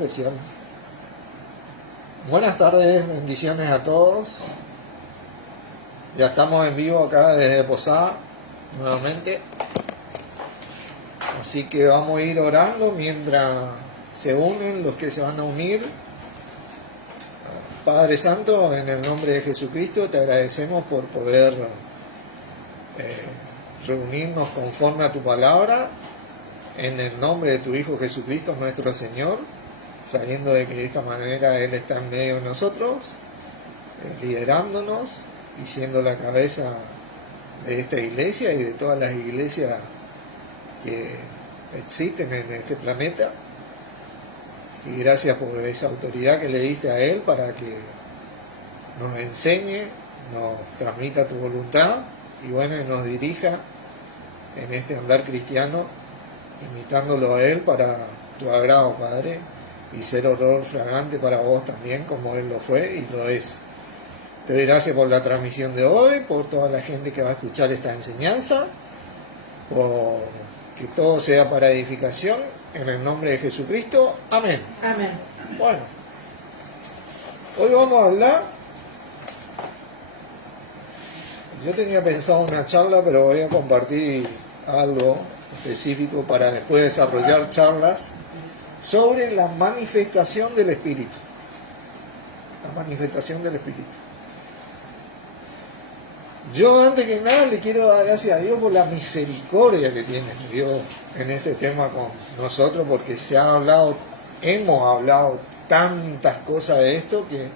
Especial. Buenas tardes, bendiciones a todos. Ya estamos en vivo acá desde Posada nuevamente. Así que vamos a ir orando mientras se unen los que se van a unir. Padre Santo, en el nombre de Jesucristo, te agradecemos por poder reunirnos conforme a tu palabra, en el nombre de tu Hijo Jesucristo, nuestro Señor, sabiendo de que de esta manera Él está en medio de nosotros, liderándonos y siendo la cabeza de esta iglesia y de todas las iglesias que existen en este planeta. Y gracias por esa autoridad que le diste a Él para que nos enseñe, nos transmita tu voluntad y bueno, nos dirija en este andar cristiano, imitándolo a Él para tu agrado, Padre, y ser olor fragante para vos también, como Él lo fue y lo es. Te doy gracias por la transmisión de hoy, por toda la gente que va a escuchar esta enseñanza, por que todo sea para edificación, en el nombre de Jesucristo. Amén. Amén. Bueno, hoy vamos a hablar. Yo tenía pensado una charla, pero voy a compartir algo específico para después desarrollar charlas sobre la manifestación del Espíritu. La manifestación del Espíritu. Yo antes que nada le quiero dar gracias a Dios por la misericordia que tiene Dios en este tema con nosotros, porque hemos hablado tantas cosas de esto que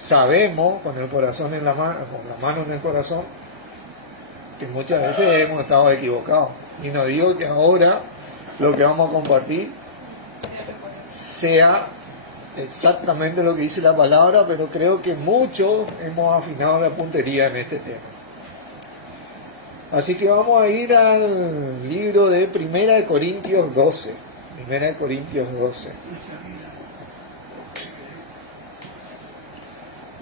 sabemos con el corazón en la mano, con la mano en el corazón, que muchas veces hemos estado equivocados. Y no digo que ahora lo que vamos a compartir sea exactamente lo que dice la palabra, pero creo que muchos hemos afinado la puntería en este tema. Así que vamos a ir al libro de 1 Corintios 12. 1 Corintios 12.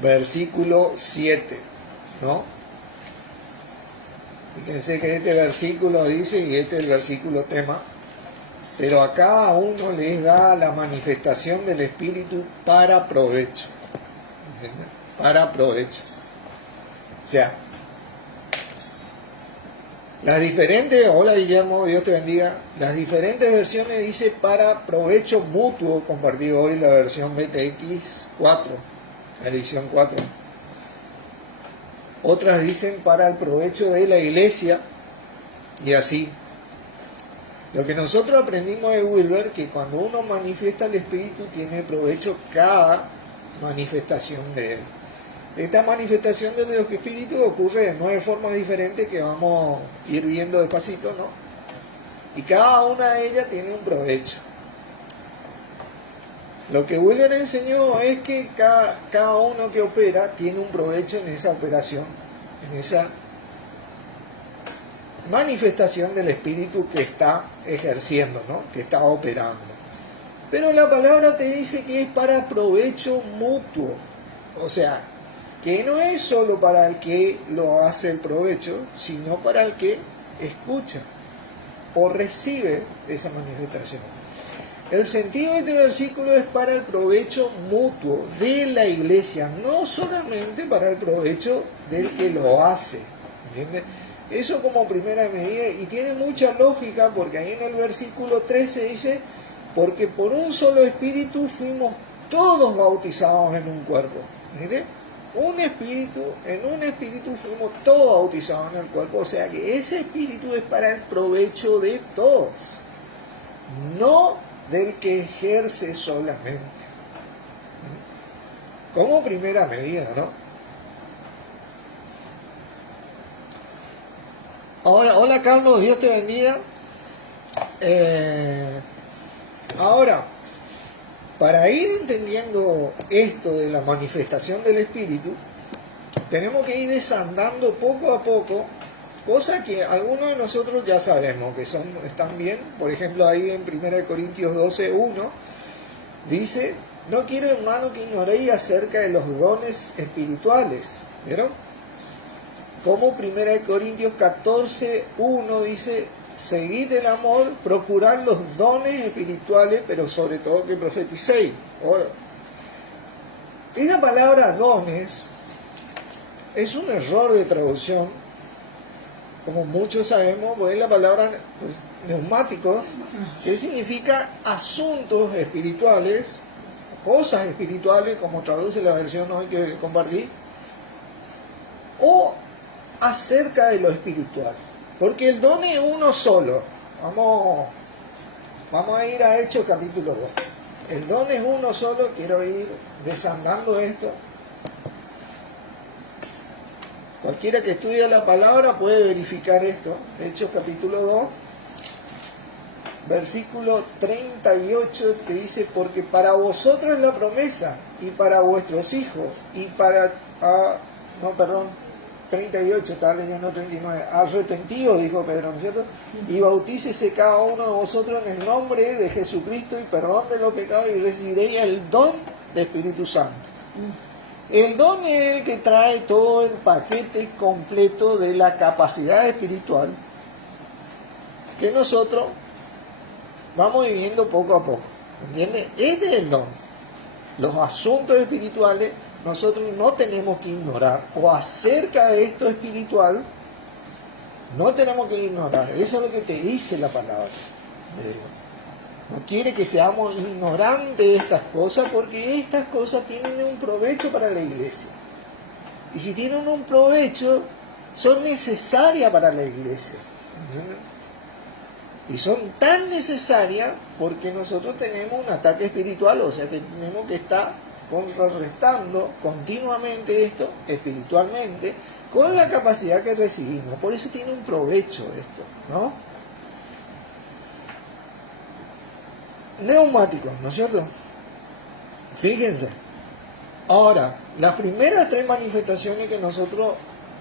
Versículo 7, ¿no? Fíjense que este versículo dice, y este es el versículo tema, pero a cada uno les da la manifestación del Espíritu para provecho. ¿Entienden? Para provecho. O sea, las diferentes, hola Guillermo, Dios te bendiga, las diferentes versiones dice para provecho mutuo, compartido hoy la versión BTX 4, la edición 4. Otras dicen para el provecho de la iglesia y así. Lo que nosotros aprendimos de Wilber, que cuando uno manifiesta el Espíritu tiene provecho cada manifestación de él. Esta manifestación de los Espíritus ocurre de 9 formas diferentes que vamos a ir viendo despacito, ¿no? Y cada una de ellas tiene un provecho. Lo que Wilber enseñó es que cada uno que opera tiene un provecho en esa operación, en esa manifestación del Espíritu que está ejerciendo, ¿no? Que está operando. Pero la palabra te dice que es para provecho mutuo. O sea, que no es solo para el que lo hace el provecho, sino para el que escucha o recibe esa manifestación. El sentido de este versículo es para el provecho mutuo de la iglesia, no solamente para el provecho del que lo hace. ¿Entiendes? Eso como primera medida, y tiene mucha lógica, porque ahí en el versículo 13 dice, porque por un solo espíritu fuimos todos bautizados en un cuerpo. ¿Entiendes? En un espíritu fuimos todos bautizados en el cuerpo, o sea que ese espíritu es para el provecho de todos, no del que ejerce solamente. Como primera medida, ¿no? Ahora, hola Carlos, Dios te bendiga. Ahora, para ir entendiendo esto de la manifestación del Espíritu, tenemos que ir desandando poco a poco, cosas que algunos de nosotros ya sabemos que están bien. Por ejemplo, ahí en 1 Corintios 12, 1, dice, no quiero hermano que ignoréis acerca de los dones espirituales. ¿Vieron? Como 1 Corintios 14, 1 dice, seguid el amor, procurad los dones espirituales, pero sobre todo que profeticéis. Ahora, esa palabra dones es un error de traducción, como muchos sabemos, pues es la palabra neumáticos, que significa asuntos espirituales, cosas espirituales, como traduce la versión hoy que compartí, o acerca de lo espiritual. Porque el don es uno solo. Vamos a ir a Hechos capítulo 2. El don es uno solo, quiero ir desandando esto. Cualquiera que estudie la palabra puede verificar esto. Hechos capítulo 2, versículo 38 te dice, porque para vosotros es la promesa, y para vuestros hijos, y para... 38, estaba leyendo 39. Arrepentidos, dijo Pedro, ¿no es cierto? Y bautícese cada uno de vosotros en el nombre de Jesucristo y perdón de los pecados y recibiréis el don de Espíritu Santo. El don es el que trae todo el paquete completo de la capacidad espiritual que nosotros vamos viviendo poco a poco. ¿Entiendes? Este es el don. Los asuntos espirituales nosotros no tenemos que ignorar, o acerca de esto espiritual no tenemos que ignorar. Eso es lo que te dice la palabra de Dios. No quiere que seamos ignorantes de estas cosas, porque estas cosas tienen un provecho para la iglesia. Y si tienen un provecho, son necesarias para la iglesia. ¿Entienden? Y son tan necesarias porque nosotros tenemos un ataque espiritual, o sea que tenemos que estar contrarrestando continuamente esto espiritualmente con la capacidad que recibimos. Por eso tiene un provecho esto, ¿no? Neumáticos, ¿no es cierto? Fíjense. Ahora, las primeras 3 manifestaciones que nosotros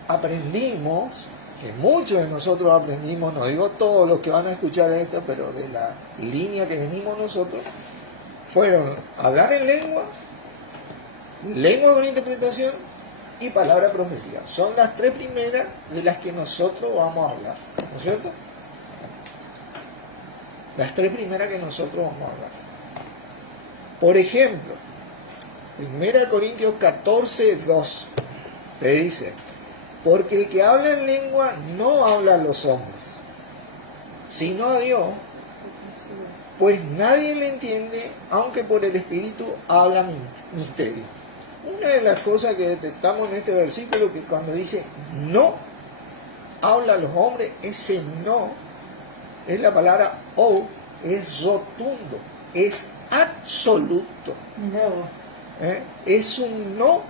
aprendimos, que muchos de nosotros aprendimos, no digo todos los que van a escuchar esto, pero de la línea que venimos nosotros, fueron hablar en lengua con interpretación y palabra profecía. Son las 3 primeras de las que nosotros vamos a hablar, ¿no es cierto? Las 3 primeras que nosotros vamos a hablar. Por ejemplo, 1 Corintios 14, 2 te dice, porque el que habla en lengua no habla a los hombres, sino a Dios, pues nadie le entiende, aunque por el Espíritu habla misterio. Una de las cosas que detectamos en este versículo, que cuando dice no habla a los hombres, ese no es la palabra o, es rotundo, es absoluto. Es un no,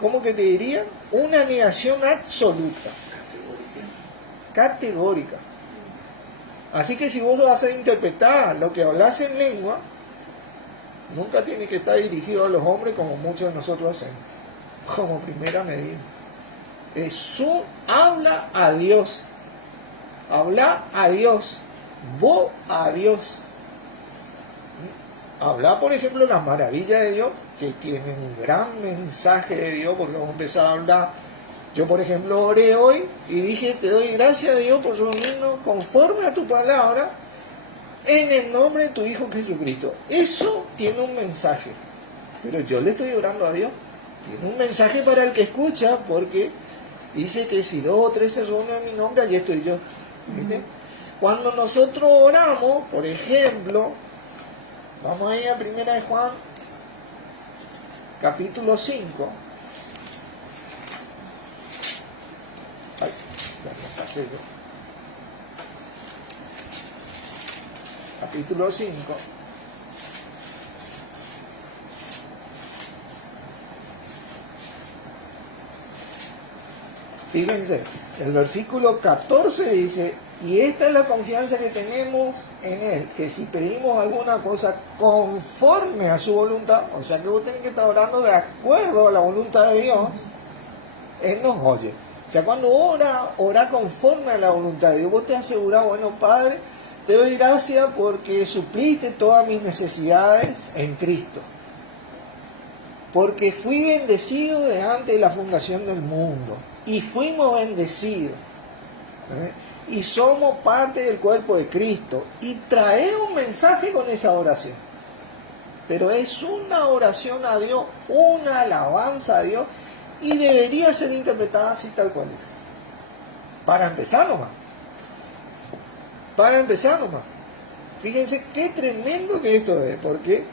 ¿cómo que te diría? Una negación absoluta, categórica. Así que si vos vas a interpretar lo que hablas en lengua, nunca tiene que estar dirigido a los hombres como muchos de nosotros hacemos, como primera medida. Es un habla a Dios. Habla a Dios. Vos a Dios. Habla, por ejemplo, las maravillas de Dios, que tienen un gran mensaje de Dios, porque vamos a empezar a hablar. Yo, por ejemplo, oré hoy y dije, te doy gracias a Dios por reunirnos conforme a tu palabra, en el nombre de tu Hijo Jesucristo. Eso tiene un mensaje. Pero yo le estoy orando a Dios. Tiene un mensaje para el que escucha, porque dice que si 2 o 3 se reúnen en mi nombre, allí estoy yo. ¿Viste? Cuando nosotros oramos, por ejemplo, vamos a ir a 1 de Juan, capítulo 5. Ay, ya me pasé yo. Capítulo 5. Fíjense, el versículo 14 dice, y esta es la confianza que tenemos en Él, que si pedimos alguna cosa conforme a su voluntad, o sea que vos tenés que estar orando de acuerdo a la voluntad de Dios, Él nos oye. O sea, cuando ora conforme a la voluntad de Dios, vos te asegurás, bueno, Padre, te doy gracias porque supliste todas mis necesidades en Cristo. Porque fui bendecido desde antes de la fundación del mundo. Y fuimos bendecidos. y somos parte del cuerpo de Cristo. Y trae un mensaje con esa oración. Pero es una oración a Dios, una alabanza a Dios, y debería ser interpretada así tal cual es. Para empezar nomás. Para empezar nomás. Fíjense qué tremendo que esto es, porque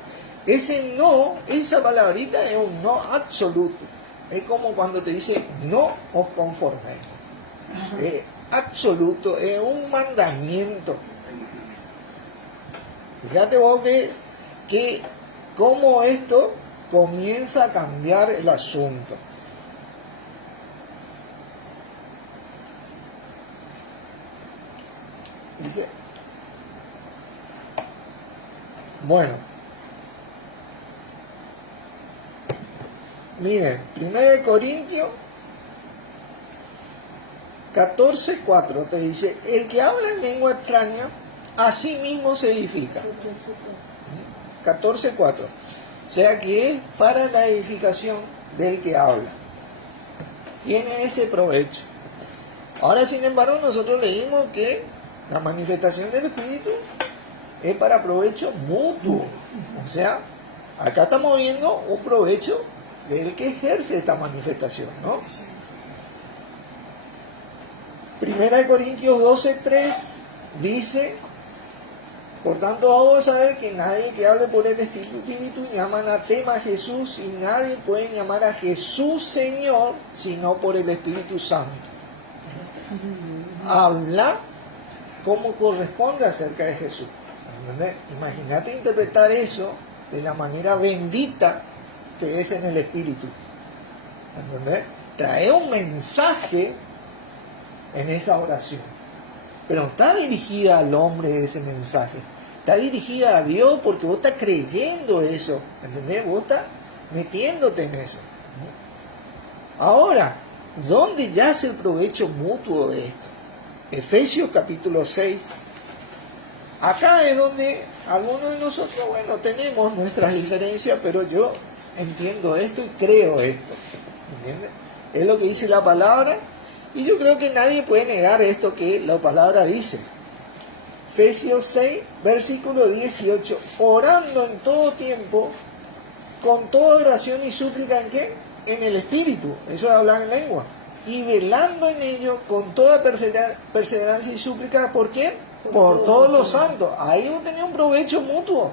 ese no, esa palabrita es un no absoluto. Es como cuando te dice no os conforméis. Es absoluto, es un mandamiento. Fíjate vos que cómo esto comienza a cambiar el asunto. Dice, bueno, miren, 1 Corintios 14:4 te dice, el que habla en lengua extraña, a sí mismo se edifica. 14:4. O sea que es para la edificación del que habla. Tiene ese provecho. Ahora, sin embargo, nosotros leímos que la manifestación del Espíritu es para provecho mutuo. O sea, acá estamos viendo un provecho del que ejerce esta manifestación, ¿no? 1 Corintios 12:3 dice, por tanto vamos a saber que nadie que hable por el Espíritu llama anatema a Jesús, y nadie puede llamar a Jesús Señor sino por el Espíritu Santo. Habla como corresponde acerca de Jesús. ¿Entendés? Imagínate interpretar eso de la manera bendita que es en el Espíritu. ¿Entendés? Trae un mensaje en esa oración. Pero no está dirigida al hombre ese mensaje. Está dirigida a Dios porque vos estás creyendo eso. ¿Entendés? Vos estás metiéndote en eso. Ahora, ¿dónde yace el provecho mutuo de esto? Efesios capítulo 6. Acá es donde algunos de nosotros, bueno, tenemos nuestras diferencias, pero yo entiendo esto y creo esto. ¿Entiendes? Es lo que dice la palabra, y yo creo que nadie puede negar esto que la palabra dice. Efesios 6, versículo 18. Orando en todo tiempo, con toda oración y súplica, ¿en qué? En el Espíritu. Eso es hablar en lengua. Y velando en ello con toda perseverancia y súplica, ¿por quién? Por todos los santos. Ahí vos tenés un provecho mutuo.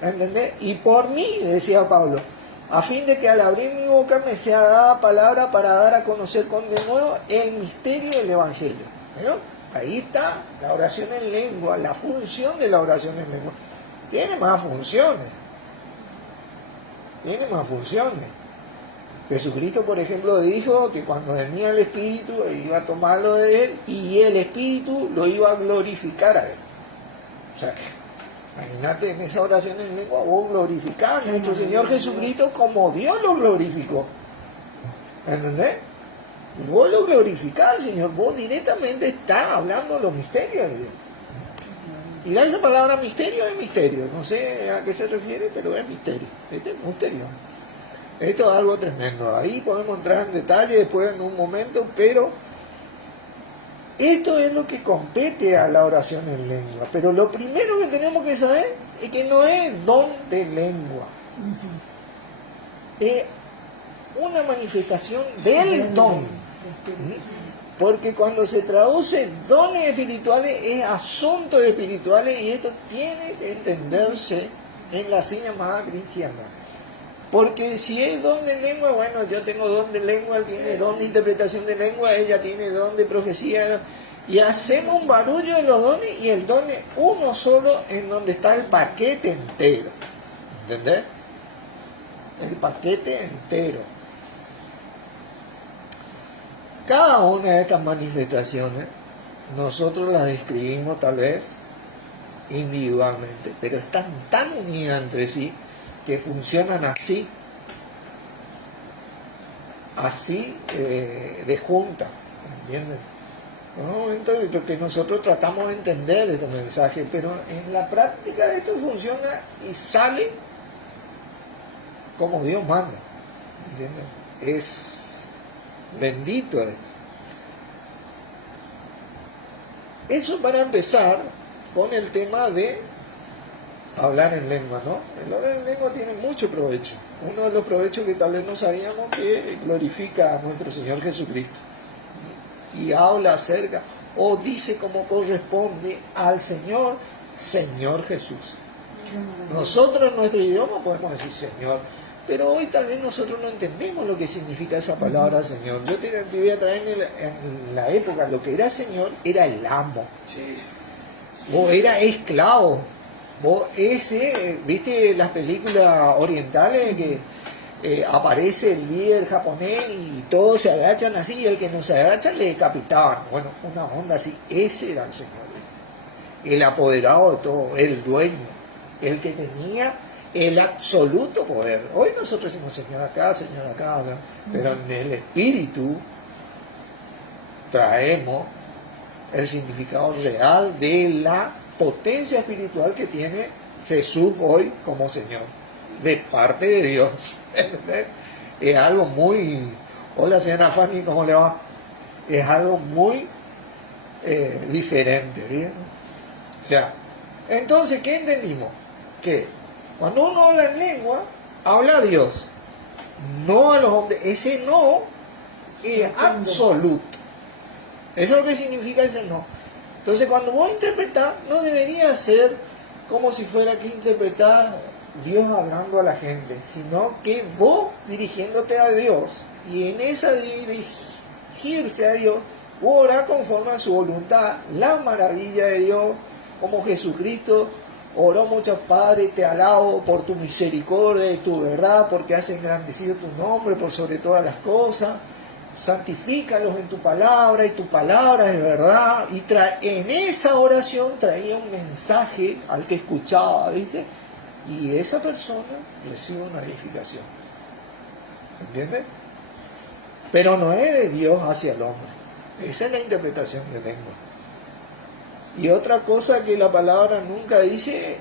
¿Entendés? Y por mí, decía Pablo, a fin de que al abrir mi boca me sea dada palabra para dar a conocer con de nuevo el misterio del Evangelio. ¿No? Ahí está la oración en lengua, la función de la oración en lengua. Tiene más funciones. Tiene más funciones. Jesucristo, por ejemplo, dijo que cuando venía el Espíritu iba a tomarlo de él y el Espíritu lo iba a glorificar a él. O sea, imagínate en esa oración en lengua, vos glorificás a nuestro Señor Jesucristo como Dios lo glorificó. ¿Entendés? Vos lo glorificás al Señor, vos directamente estás hablando los misterios de Dios. Y esa palabra misterio es misterio, no sé a qué se refiere, pero es misterio. Este es misterio. Esto es algo tremendo. Ahí podemos entrar en detalle después en un momento, pero esto es lo que compete a la oración en lengua. Pero lo primero que tenemos que saber es que no es don de lengua. Es una manifestación del don. Porque cuando se traduce dones espirituales es asuntos espirituales, y esto tiene que entenderse en la así llamada cristiana. Porque si es don de lengua, bueno, yo tengo don de lengua, él tiene don de interpretación de lengua, ella tiene don de profecía, y hacemos un barullo de los dones, y el don es uno solo en donde está el paquete entero. ¿Entendés? El paquete entero. Cada una de estas manifestaciones nosotros las describimos tal vez individualmente, pero están tan unidas entre sí que funcionan así de junta, ¿entiendes? En un momento en el que nosotros tratamos de entender este mensaje, pero en la práctica esto funciona y sale como Dios manda, ¿entiendes? Es bendito esto. Eso para empezar con el tema de hablar en lengua, ¿no? El hablar en lengua tiene mucho provecho. Uno de los provechos que tal vez no sabíamos, que glorifica a nuestro Señor Jesucristo. Y habla acerca, o dice como corresponde al Señor, Señor Jesús. Nosotros en nuestro idioma podemos decir Señor, pero hoy tal vez nosotros no entendemos lo que significa esa palabra Señor. Yo te voy a traer en la época, lo que era Señor era el amo. O era esclavo. Vos viste las películas orientales que aparece el líder japonés y todos se agachan así, y el que no se agacha le decapitaban. Bueno, una onda así. Ese era el Señor, ¿viste? El apoderado de todo, el dueño, el que tenía el absoluto poder. Hoy nosotros decimos Señor acá, ¿no? Pero en el espíritu traemos el significado real de la potencia espiritual que tiene Jesús hoy como Señor, de parte de Dios. ¿Entendés? Es algo muy... Hola señora Fanny, ¿cómo le va? Es algo muy diferente, ¿bien? O sea, entonces, ¿qué entendimos? Que cuando uno habla en lengua, habla a Dios, no a los hombres. Ese no es absoluto. Eso es lo que significa ese no. Entonces, cuando vos interpretás, no debería ser como si fuera que interpretás Dios hablando a la gente, sino que vos dirigiéndote a Dios, y en esa dirigirse a Dios, vos orás conforme a su voluntad, la maravilla de Dios, como Jesucristo oró mucho: Padre, te alabo por tu misericordia y tu verdad, porque has engrandecido tu nombre por sobre todas las cosas. Santifícalos en tu palabra, y tu palabra es verdad. Y en esa oración traía un mensaje al que escuchaba, ¿viste? Y esa persona recibe una edificación. ¿Entiendes? Pero no es de Dios hacia el hombre. Esa es la interpretación de lengua. Y otra cosa que la palabra nunca dice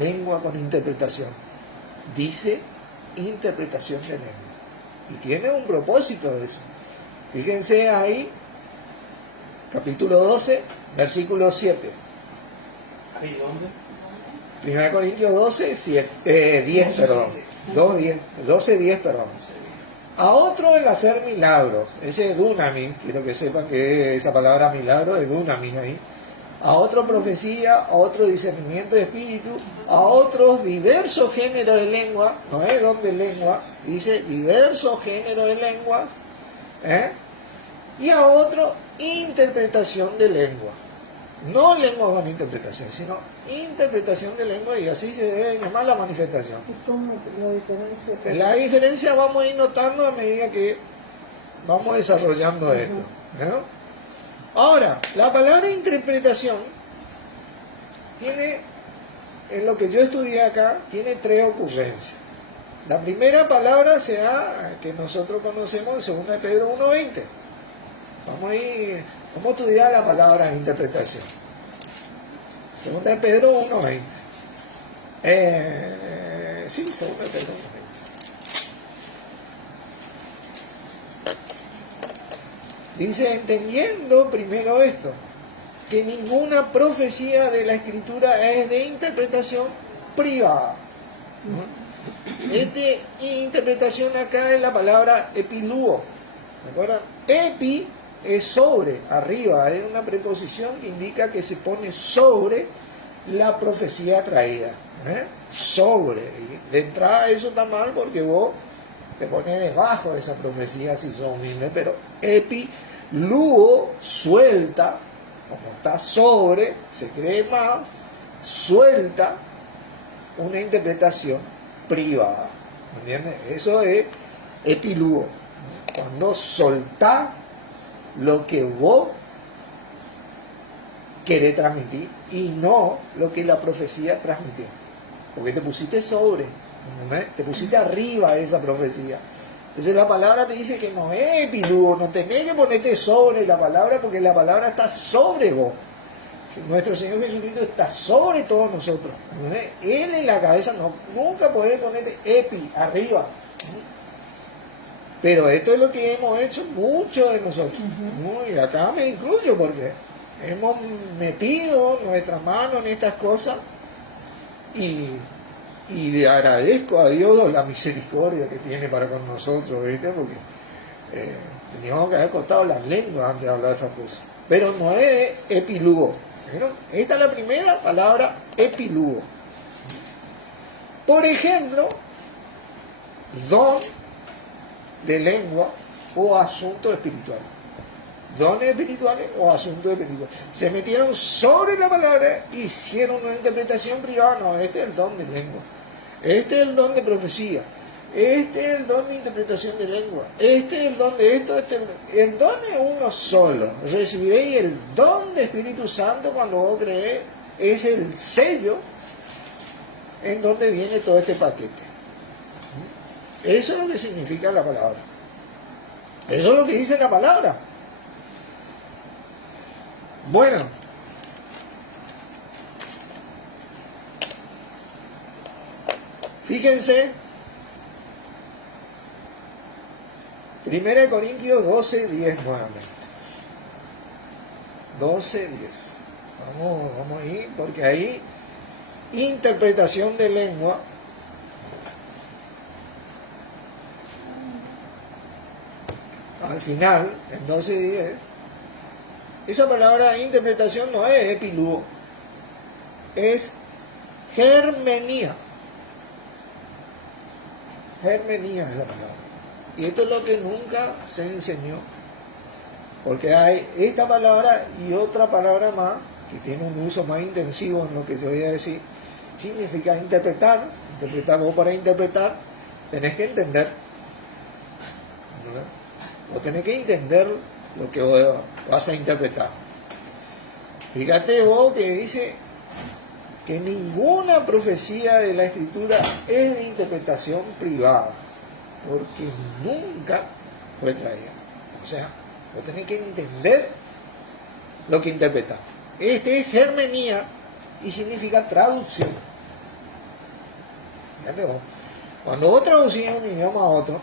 lengua con interpretación. Dice interpretación de lengua. Y tiene un propósito de eso. Fíjense ahí, capítulo 12, versículo 7. ¿Ahí dónde? 1 Corintios 10, perdón. 12, 10, perdón. A otro el hacer milagros. Ese es dunamis. Quiero que sepan que esa palabra milagro es dunamis ahí. A otro profecía, a otro discernimiento de espíritu, a otros diversos géneros de lengua, no es don de lengua, dice diversos géneros de lenguas, y a otro interpretación de lengua. No lengua con interpretación, sino interpretación de lengua, y así se debe llamar la manifestación. ¿Y cómo la diferencia? La diferencia vamos a ir notando a medida que vamos desarrollando esto, ¿no? Ahora, la palabra interpretación tiene, en lo que yo estudié acá, tiene 3 ocurrencias. La primera palabra se da, que nosotros conocemos, en 2 Pedro 1:20. Vamos a estudiar la palabra interpretación. 2 Pedro 1:20. Sí, 2 Pedro 1:20. Dice, entendiendo primero esto, que ninguna profecía de la Escritura es de interpretación privada. Interpretación acá es la palabra epiluo. ¿De acuerdo? Epi es sobre, arriba, es una preposición que indica que se pone sobre la profecía traída. Sobre. Y de entrada eso está mal porque vos te pones debajo de esa profecía si sos humilde, pero epiluo, suelta, como está sobre, se cree más, suelta una interpretación privada. ¿Entiendes? Eso es epiluo. Cuando soltás lo que vos querés transmitir y no lo que la profecía transmitió. Porque te pusiste sobre, te pusiste arriba de esa profecía. Entonces la palabra te dice que no es epiluo, no tenés que ponerte sobre la palabra, porque la palabra está sobre vos. Nuestro Señor Jesucristo está sobre todos nosotros. Él en la cabeza, nunca podés ponerte epi, arriba. Pero esto es lo que hemos hecho muchos de nosotros. Y acá me incluyo porque hemos metido nuestra mano en estas cosas y le agradezco a Dios la misericordia que tiene para con nosotros, ¿viste? Porque teníamos que haber cortado las lenguas antes de hablar de estas cosas. Pero no es epilugo. ¿Vieron? Esta es la primera palabra, epilugo. Por ejemplo, don de lengua o asunto espiritual. Dones espirituales o asuntos espirituales. Se metieron sobre la palabra, hicieron una interpretación privada. No, este es el don de lengua. Este es el don de profecía. Este es el don de interpretación de lengua. Este es el don de esto. El don es uno solo. Recibiréis el don de Espíritu Santo cuando vos creés. Es el sello en donde viene todo este paquete. Eso es lo que significa la palabra. Eso es lo que dice la palabra. Bueno, fíjense, 1 Corintios 12:10 nuevamente. 12:10. Vamos a ir, porque ahí, interpretación de lengua. Al final, en 12:10, esa palabra interpretación no es epilugo, es germenía. Germenía es la palabra. Y esto es lo que nunca se enseñó. Porque hay esta palabra y otra palabra más, que tiene un uso más intensivo en lo que yo voy a decir, significa interpretar. Interpretar, vos para interpretar tenés que entender. ¿No? Vos tenés que entender lo que vos vas a interpretar. Fíjate vos que dice que ninguna profecía de la Escritura es de interpretación privada, porque nunca fue traída. O sea, vos tenés que entender lo que interpretar. Este es germenía y significa traducción. Fíjate vos, cuando vos traducís un idioma a otro,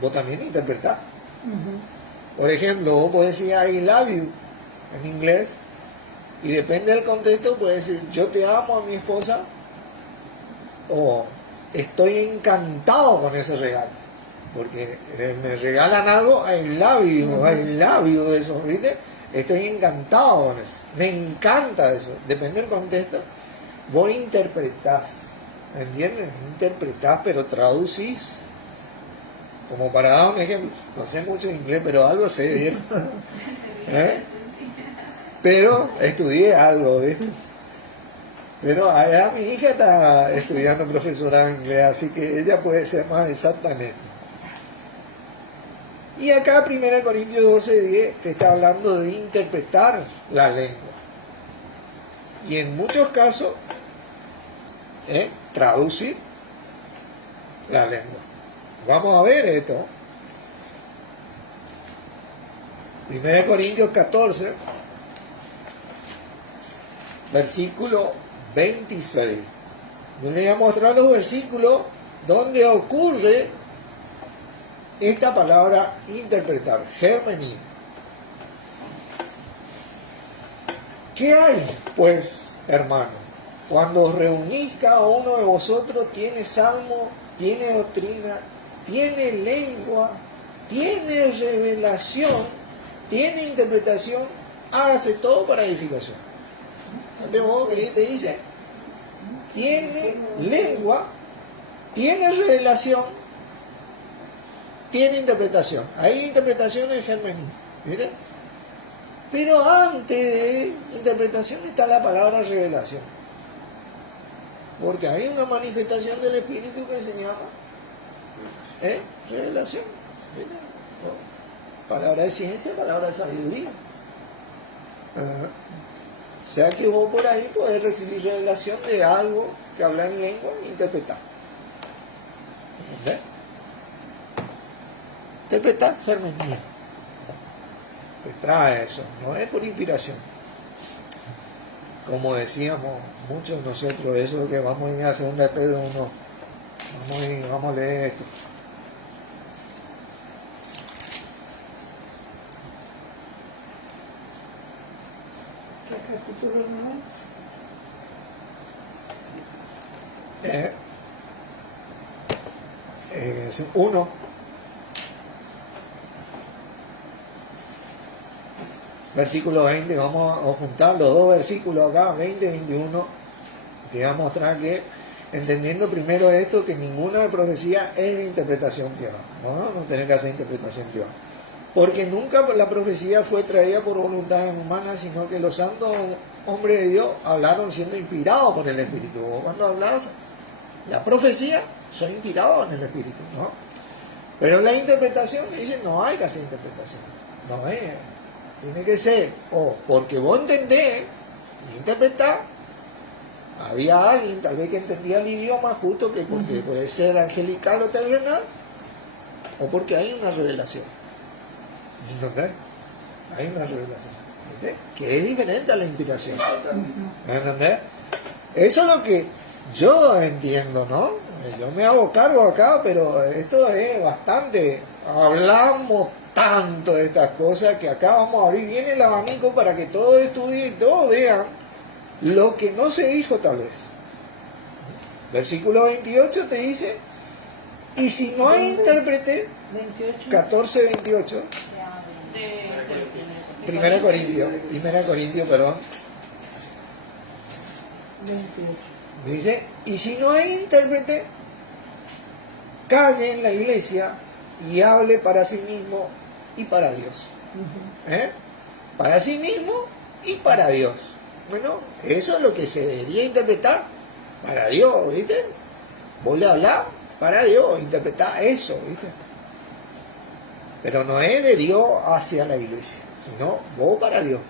vos también interpretás. Por ejemplo, vos podés decir I love you en inglés y depende del contexto puedes decir yo te amo a mi esposa o estoy encantado con ese regalo porque me regalan algo, I love you, eso, ¿viste? Estoy encantado con eso, me encanta eso, depende del contexto. Vos interpretás, ¿me entiendes? Interpretás, pero traducís. Como para dar un ejemplo, no sé mucho inglés, pero algo sé bien. Pero estudié algo, ¿viste? Pero allá mi hija está estudiando profesora de inglés, así que ella puede ser más exacta en esto. Y acá 1 Corintios 12:10 te está hablando de interpretar la lengua. Y en muchos casos, traducir la lengua. Vamos a ver esto. 1 Corintios 14, versículo 26. Yo les voy a mostrar los versículos donde ocurre esta palabra interpretar, germenía. ¿Qué hay, pues, hermano? Cuando os reunís, cada uno de vosotros tiene salmo, tiene doctrina, tiene lengua, tiene revelación, tiene interpretación, hágase todo para edificación. De modo que te dice, tiene lengua, tiene revelación, tiene interpretación. Hay interpretación en germenía, ¿viste? Pero antes de interpretación está la palabra revelación. Porque hay una manifestación del Espíritu que se llama revelación. ¿Viste? Palabra de ciencia, palabra de sabiduría. O sea que vos por ahí podés recibir revelación de algo que habla en lengua e interpretar. ¿Entendés? Interpretar germenía. Interpretar eso, no es por inspiración. Como decíamos muchos de nosotros, eso es lo que vamos a ir a 2 de Pedro 1. Vamos a leer esto. Es 1. Versículo 20, vamos a juntar los dos versículos acá, 20 y 21. Te va a mostrar que, entendiendo primero esto, que ninguna profecía es de interpretación privada. No tener que hacer interpretación privada. Porque nunca la profecía fue traída por voluntad humana, sino que los santos hombres de Dios hablaron siendo inspirados por el Espíritu. Cuando hablas la profecía, son inspirados en el Espíritu, ¿no? Pero la interpretación, dice, no hay que hacer interpretación. No es. Tiene que ser, porque vos entendés y interpretás. Había alguien tal vez que entendía el idioma justo que porque puede ser angelical o terrenal, o porque hay una revelación. ¿Entendés? Hay una revelación. ¿Entendés? Que es diferente a la inspiración. ¿Entendés? Eso es lo que yo entiendo, ¿no? Yo me hago cargo acá, pero esto es bastante. Hablamos tanto de estas cosas que acá vamos a abrir bien el abanico para que todos estudien y todos vean lo que no se dijo tal vez. Versículo 28 te dice, y si no hay intérprete, 14, 28, Primera Corintios, perdón, 28. dice, y si no hay intérprete, calle en la iglesia y hable para sí mismo y para Dios. Para sí mismo y para Dios. Bueno, eso es lo que se debería interpretar para Dios, ¿viste? Vos le hablás para Dios, interpretá eso, ¿viste? Pero no es de Dios hacia la iglesia, sino vos para Dios.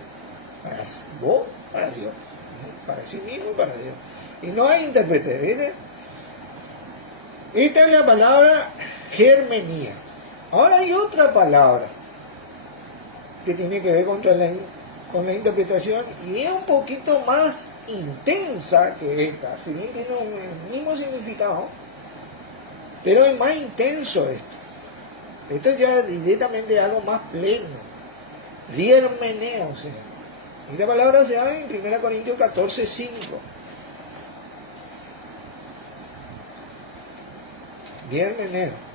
Vos para Dios. Para sí mismo y para Dios. Y no hay intérprete, ¿viste? Esta es la palabra germenía. Ahora hay otra palabra que tiene que ver con la interpretación y es un poquito más intensa que esta, si bien tiene el mismo significado, pero es más intenso esto. Esto ya directamente es algo más pleno. Diermeneo, o sea. Esta palabra se da en 1 Corintios 14, 5. Diermeneo.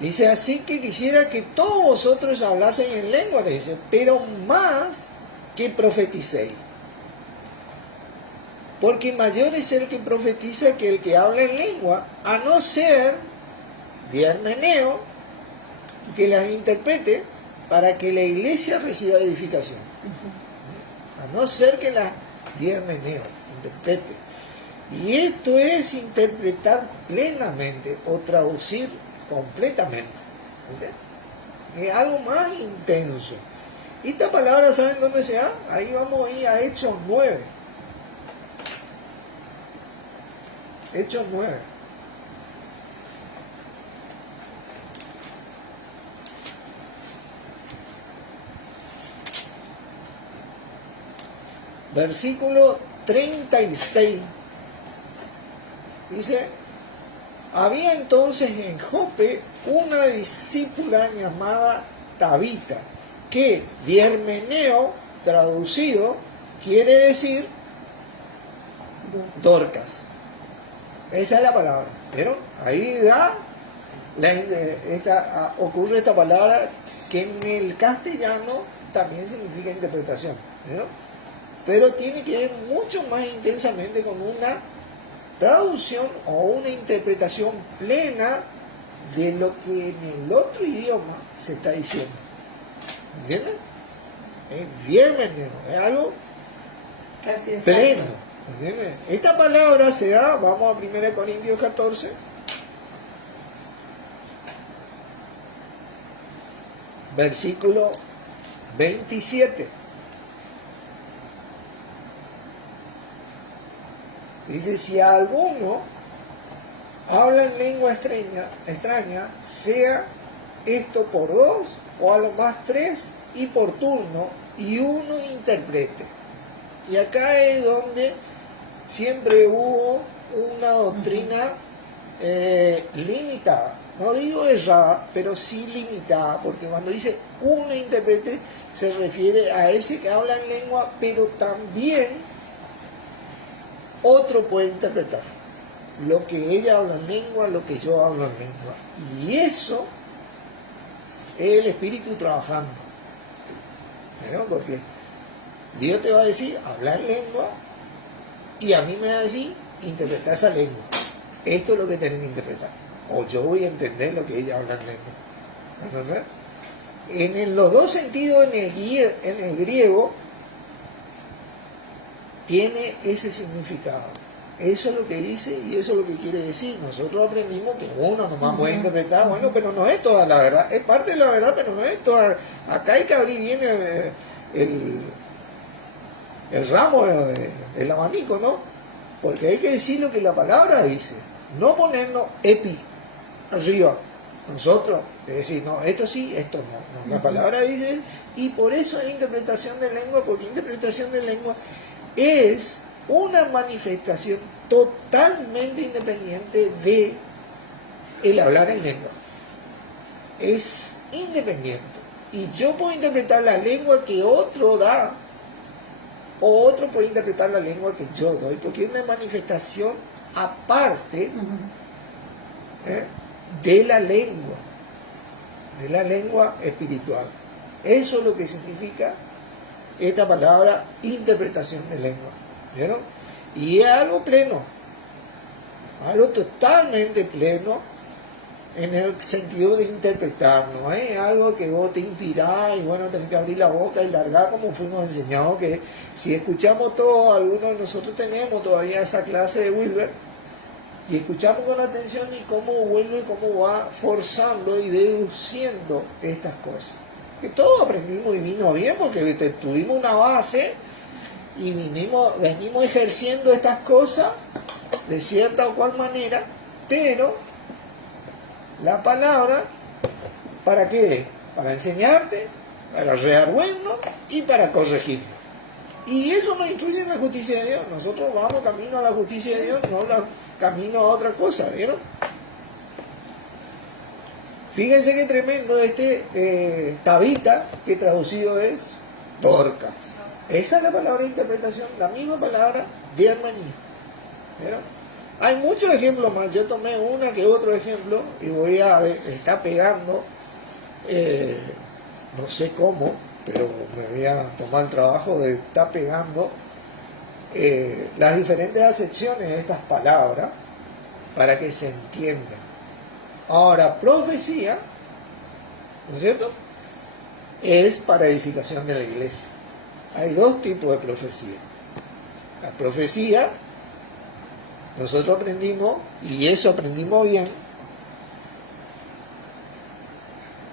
Dice, así que quisiera que todos vosotros hablasen en lengua, te dice, pero más que profeticéis. Porque mayor es el que profetiza que el que habla en lengua, a no ser diermeneo, que las interprete para que la iglesia reciba edificación. A no ser que las diermeneo, interprete. Y esto es interpretar plenamente o traducir completamente. ¿Okay? Es algo más intenso. Y esta palabra, ¿saben dónde se da? Ahí vamos a ir a Hechos 9. Hechos 9. Versículo 36. Dice, había entonces en Jope una discípula llamada Tabita, que diermeneo, traducido, quiere decir Dorcas. Esa es la palabra. ¿Vieron? Ahí ocurre esta palabra que en el castellano también significa interpretación. ¿Vieron? Pero tiene que ver mucho más intensamente con una traducción o una interpretación plena de lo que en el otro idioma se está diciendo. ¿Entienden? Es diermeneo, es algo Casi exacto. pleno. ¿Entienden? Esta palabra se da, vamos a 1 Corintios 14. Versículo 27. Dice, si alguno habla en lengua extraña, sea esto por dos, o a lo más tres, y por turno, y uno interprete. Y acá es donde siempre hubo una doctrina limitada. no digo errada, pero sí limitada, porque cuando dice un intérprete se refiere a ese que habla en lengua, pero también otro puede interpretar lo que ella habla en lengua, lo que yo hablo en lengua. Y eso es el Espíritu trabajando. ¿No? Porque Dios te va a decir hablar lengua y a mí me va a decir interpretar esa lengua. Esto es lo que tienen que interpretar. O yo voy a entender lo que ella habla en lengua. ¿Verdad? Los dos sentidos en el griego tiene ese significado. Eso es lo que dice y eso es lo que quiere decir. Nosotros aprendimos que uno nomás puede interpretar, bueno, pero no es toda la verdad. Es parte de la verdad, pero no es toda. Acá hay que abrir bien el ramo, el abanico, ¿no? Porque hay que decir lo que la palabra dice. No ponernos epi arriba. Nosotros, es decir, no, esto sí, esto no. La palabra dice, y por eso es interpretación de lengua, porque interpretación de lengua es una manifestación totalmente independiente de el hablar en lengua. Es independiente. Y yo puedo interpretar la lengua que otro da, o otro puede interpretar la lengua que yo doy, porque es una manifestación aparte de la lengua espiritual. Eso es lo que significa esta palabra interpretación de lengua. ¿Vieron? Y es algo pleno, algo totalmente pleno en el sentido de interpretar, no es algo que vos te inspirás y bueno, tenés que abrir la boca y largar como fuimos enseñados, que si escuchamos todo, algunos de nosotros tenemos todavía esa clase de Wilber, y escuchamos con atención y cómo vuelve, cómo va forzando y deduciendo estas cosas. Que todos aprendimos y vino bien porque tuvimos una base y venimos ejerciendo estas cosas de cierta o cual manera, pero la palabra, ¿para qué? Para enseñarte, para redarguirnos y para corregirnos. Y eso nos instruye en la justicia de Dios. Nosotros vamos camino a la justicia de Dios, no camino a otra cosa, ¿vieron? Fíjense qué tremendo Tabita, que traducido es Dorcas. Esa es la palabra de interpretación, la misma palabra de armonía. ¿Vieron? Hay muchos ejemplos más. Yo tomé una que otro ejemplo y voy a ver, está pegando, no sé cómo, pero me voy a tomar el trabajo de estar pegando las diferentes acepciones de estas palabras para que se entiendan. Ahora, profecía, ¿no es cierto?, es para edificación de la iglesia. Hay dos tipos de profecía. La profecía, nosotros aprendimos, y eso aprendimos bien,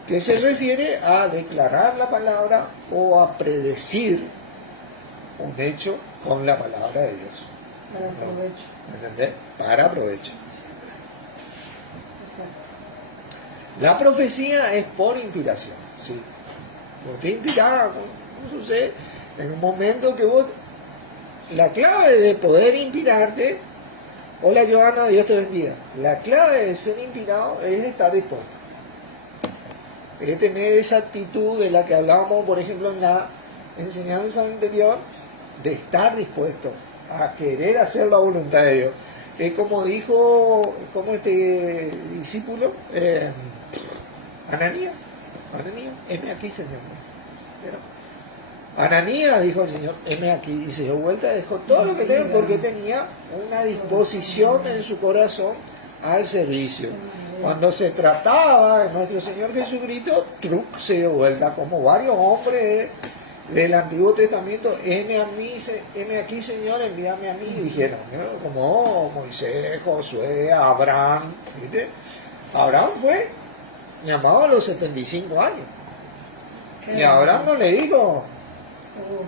que se refiere a declarar la palabra o a predecir un hecho con la palabra de Dios. Para provecho. ¿Me entendés? Para provecho. Exacto. La profecía es por inspiración, ¿sí? Vos te inspirás, ¿cómo sucede? En un momento que vos... La clave de poder inspirarte... Hola Joana, Dios te bendiga. La clave de ser inspirado es estar dispuesto. Es tener esa actitud de la que hablábamos, por ejemplo, en la enseñanza anterior, de estar dispuesto a querer hacer la voluntad de Dios. Es como dijo, como este discípulo, Ananías, heme aquí, Señor. Pero Ananías, dijo el Señor, heme aquí, y se dio vuelta, dejó todo lo que tenía porque tenía una disposición en su corazón al servicio. Cuando se trataba de nuestro Señor Jesucristo, truc, se dio vuelta, como varios hombres del Antiguo Testamento, heme aquí, Señor, envíame a mí, y dijeron, ¿no? Como Moisés, Josué, Abraham, ¿viste? Abraham fue llamado a los 75 años. Y Abraham no le dijo,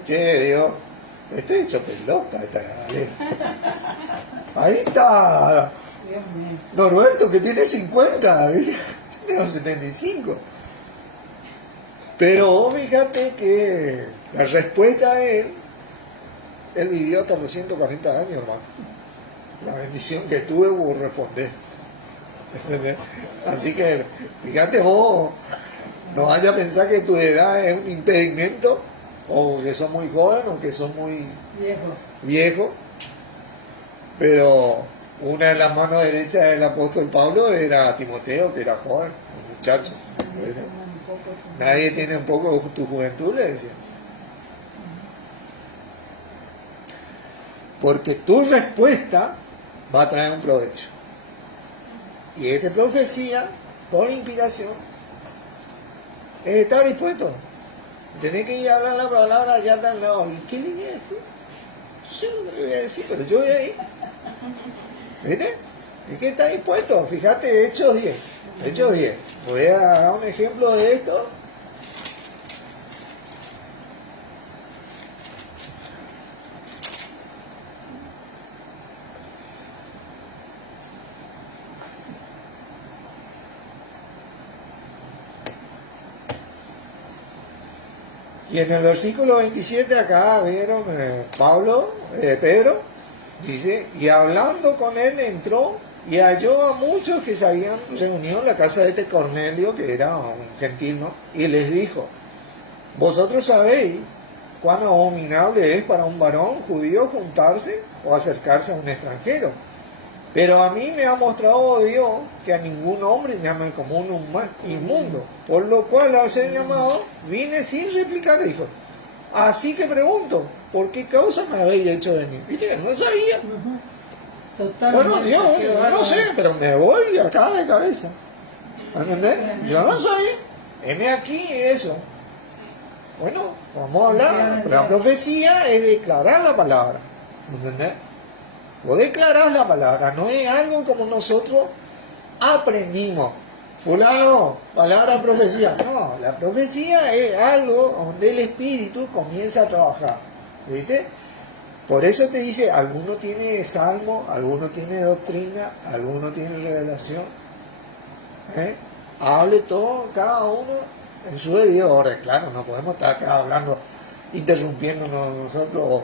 che, Dios, estoy hecho pelota esta edad. Ahí está Dios mío. Norberto, que tiene 50, ¿viste? Tengo 75. Pero fíjate que la respuesta de él vivió hasta los 140 años, hermano. La bendición que tuve por responder. ¿Entendés? Así que, fíjate vos, no vayas a pensar que tu edad es un impedimento, o que sos muy joven, o que sos muy viejo. Pero una de las manos derechas del apóstol Pablo era Timoteo, que era joven, un muchacho. Nadie tiene un poco tu juventud, le decía. Porque tu respuesta va a traer un provecho. Y esta profecía, por inspiración, es estar dispuesto. Tenés que ir a hablar la palabra allá al lado. ¿Y qué le voy a decir? No sé lo que le voy a decir, pero yo voy a ir. ¿Viste? Es que está dispuesto. Fíjate, Hechos 10. Hechos 10. Voy a dar un ejemplo de esto. Y en el versículo 27 acá vieron Pedro, dice, y hablando con él entró y halló a muchos que se habían reunido en la casa de este Cornelio, que era un gentil, ¿no? Y les dijo, vosotros sabéis cuán abominable es para un varón judío juntarse o acercarse a un extranjero. Pero a mí me ha mostrado Dios que a ningún hombre llaman como un inmundo. Por lo cual, al ser llamado, vine sin replicar, dijo. Así que pregunto, ¿por qué causa me habéis hecho venir? Viste que no sabía. Bueno, Dios, no sé, pero me voy acá de cabeza. ¿Entendés? Yo no sabía. Heme aquí eso. Bueno, vamos a hablar. La profecía es declarar la palabra. ¿Entendés? Vos declarás la palabra, no es algo como nosotros aprendimos. Fulano, palabra profecía. No, la profecía es algo donde el Espíritu comienza a trabajar. ¿Viste? Por eso te dice, alguno tiene salmo, alguno tiene doctrina, alguno tiene revelación. Hable todo, cada uno en su debido orden. Claro, no podemos estar acá hablando, interrumpiéndonos nosotros,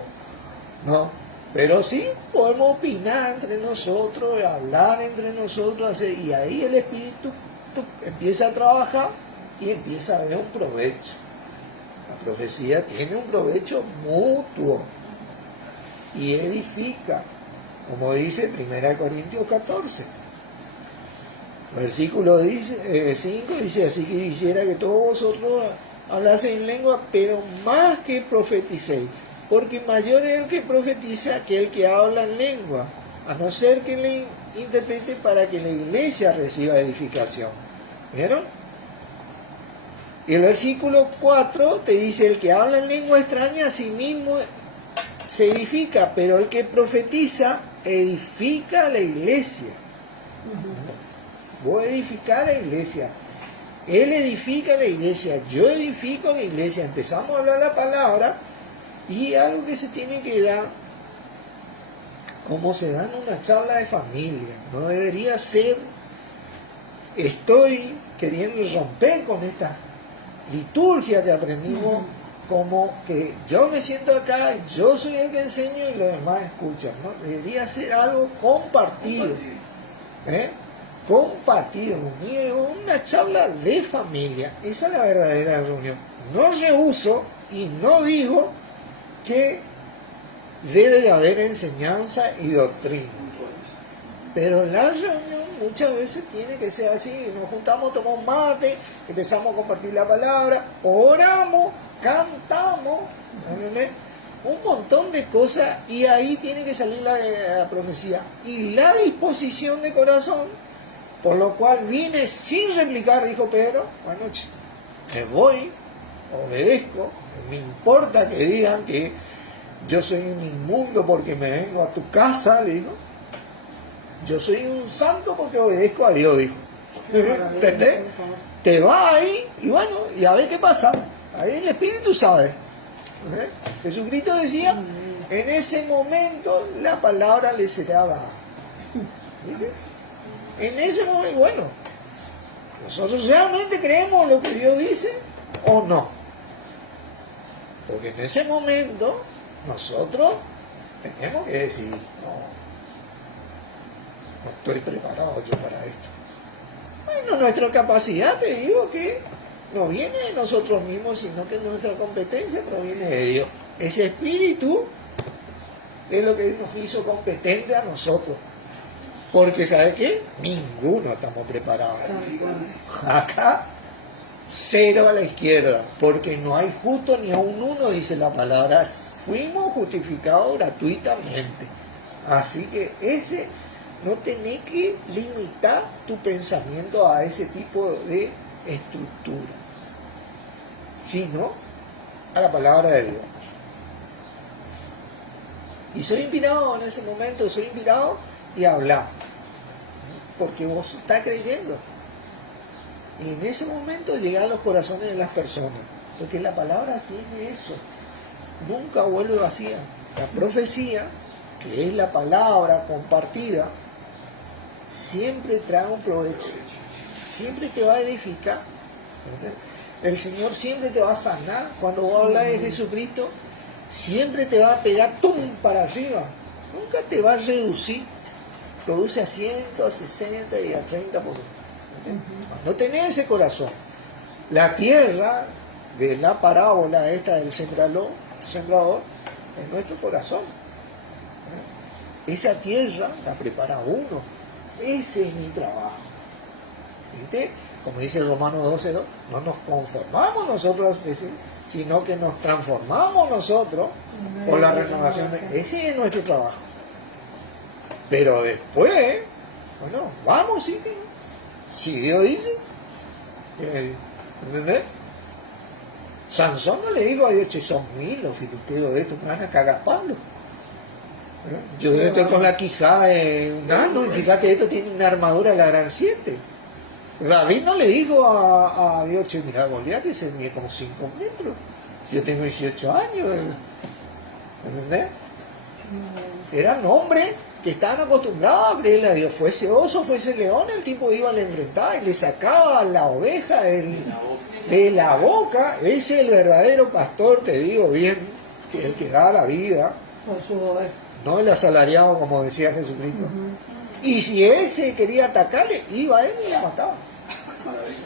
no. Pero sí podemos opinar entre nosotros, hablar entre nosotros, y ahí el Espíritu empieza a trabajar y empieza a haber un provecho. La profecía tiene un provecho mutuo y edifica, como dice 1 Corintios 14. Versículo 5 dice, así que quisiera que todos vosotros hablaseis en lengua, pero más que profeticéis. Porque mayor es el que profetiza que el que habla en lengua, a no ser que le interprete para que la iglesia reciba edificación. ¿Vieron? Y el versículo 4 te dice, el que habla en lengua extraña a sí mismo se edifica, pero el que profetiza edifica a la iglesia. Vos edificás la iglesia. Él edifica la iglesia, yo edifico la iglesia. Empezamos a hablar la palabra. Y algo que se tiene que dar, como se da en una charla de familia, no debería ser, estoy queriendo romper con esta liturgia que aprendimos, como que yo me siento acá, yo soy el que enseño y los demás escuchan, ¿no? Debería ser algo compartido, compartido, una charla de familia. Esa es la verdadera reunión. No rehuso y no digo que debe de haber enseñanza y doctrina, pero la reunión muchas veces tiene que ser así. Nos juntamos, tomamos mate, empezamos a compartir la palabra, oramos, cantamos, ¿entendés? Un montón de cosas, y ahí tiene que salir la profecía y la disposición de corazón, por lo cual vine sin replicar, dijo Pedro. Bueno, me voy, obedezco. Me importa que digan que yo soy un inmundo porque me vengo a tu casa, le digo. Yo soy un santo porque obedezco a Dios, dijo. ¿Entendés? Te va ahí y bueno, y a ver qué pasa. Ahí el Espíritu sabe. Jesucristo decía, en ese momento la palabra le será dada. ¿Viste? En ese momento, bueno, ¿nosotros realmente creemos lo que Dios dice o no? Porque en ese momento nosotros tenemos que decir, no estoy preparado yo para esto. Bueno, nuestra capacidad, te digo que no viene de nosotros mismos, sino que nuestra competencia proviene de Dios. Ese espíritu es lo que nos hizo competentes a nosotros. Porque, ¿sabe qué? Ninguno estamos preparados. Acá, cero a la izquierda, porque no hay justo ni a un uno, dice la palabra. Fuimos justificados gratuitamente. Así que no tenés que limitar tu pensamiento a ese tipo de estructura, sino a la palabra de Dios. Y soy inspirado en ese momento, soy inspirado y hablar, porque vos estás creyendo. Y en ese momento llega a los corazones de las personas, porque la palabra tiene eso, nunca vuelve vacía. La profecía, que es la palabra compartida, siempre trae un provecho, siempre te va a edificar. El Señor siempre te va a sanar. Cuando vos hablas de Jesucristo, siempre te va a pegar ¡tum! Para arriba, nunca te va a reducir. Produce a 100, a 60 y a 30 por uno. No tenés ese corazón. La tierra de la parábola esta del sembrador es nuestro corazón. Esa tierra la prepara uno. Ese es mi trabajo. ¿Viste? Como dice Romanos 12:2, no nos conformamos nosotros, sino que nos transformamos nosotros por la renovación. Ese es nuestro trabajo. Pero después, bueno, vamos, sí, si Dios dice, ¿entendés? Sansón no le dijo a Dios, che, son 1000 los filisteos de estos, me van a cagar Pablo. Yo estoy con la quijada de un ano, y fíjate, esto tiene una armadura de la gran 7. David no le dijo a Dios, che, mira, Goliat se mide como 5 metros. Yo tengo 18 años. ¿Entendés? Eran hombres que estaban acostumbrados a creerle a Dios. Fuese oso, fuese león, el tipo iba a la enfrentar y le sacaba la oveja de la boca. Ese es el verdadero pastor, te digo bien, que el que da la vida. Por su oveja. No el asalariado, como decía Jesucristo. Y si ese quería atacarle, iba a él y lo mataba.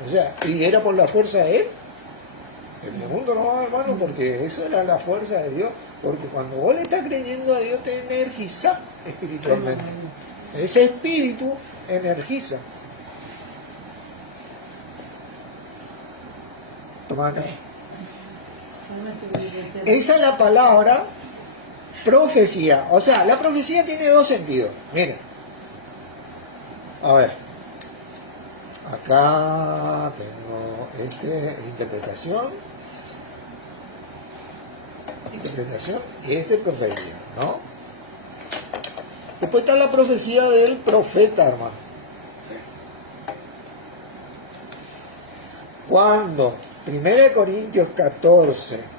O sea, y era por la fuerza de él. El mundo no va, hermano, porque eso era la fuerza de Dios. Porque cuando vos le estás creyendo a Dios, te energiza espiritualmente. Ese espíritu energiza. Toma acá. Esa es la palabra profecía. O sea, la profecía tiene dos sentidos. Miren. A ver. Acá tengo interpretación y profecía, ¿no? Después está la profecía del profeta, hermano. Cuando 1 Corintios 14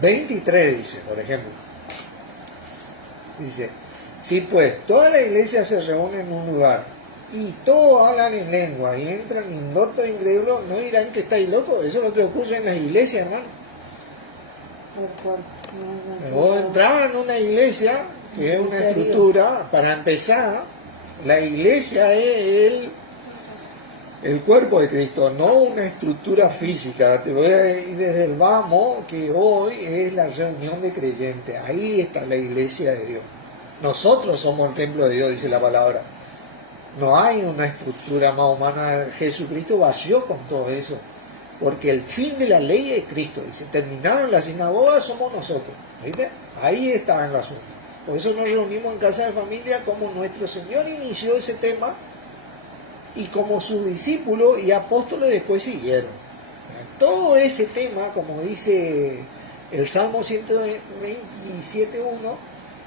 23 dice, por ejemplo, dice, si pues toda la iglesia se reúne en un lugar y todos hablan en lengua y entran indotos e incrédulos, ¿no dirán que estáis locos? Eso es lo que ocurre en las iglesias, hermano. Vos entrás en una iglesia, que es una estructura, para empezar, la iglesia es el cuerpo de Cristo, no una estructura física. Te voy a ir desde el vamos, que hoy es la reunión de creyentes. Ahí está la iglesia de Dios. Nosotros somos el templo de Dios, dice la palabra. No hay una estructura más humana. Jesucristo vació con todo eso. Porque el fin de la ley es Cristo. Dice, terminaron las sinagogas, somos nosotros. ¿Viste? Ahí está el asunto. Por eso nos reunimos en casa de familia, como nuestro Señor inició ese tema y como sus discípulos y apóstoles después siguieron. Todo ese tema, como dice el Salmo 127.1,